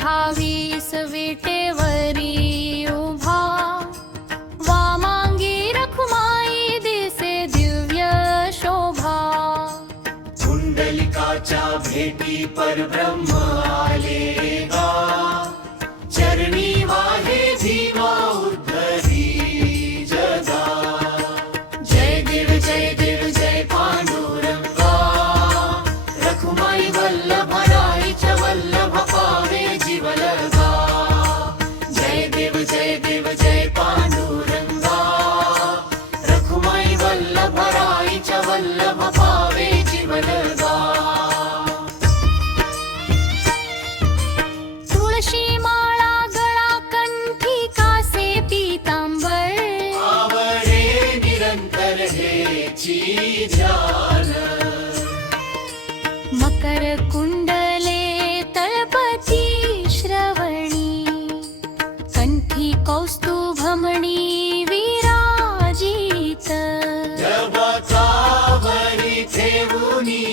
28 विटेवरी उभा, वामांगी रखुमाई दिसे दिव्य शोभा. कुंडलिकाच्या भेटी परब्रह्म आले गा, चरणी वाहे धीमा उद्धरी जगा. जय देव जय पांडुरंगा, रखुमाई वल्लभराईच्या वल्लभ पावे जीवलगा. जय देव जय पांडुरंगा, रखुमाई वल्लभराईच्या वल्लभ पावे जीवलगा. तुळशी माळा गळा कंठी कासे पीतांबर, आवडे निरंतर हेची ध्यान. मकर कुंडले तळपती श्रवणी, कंठी कौस्तुभमणी विराजित. जबकावरी ठेवूनी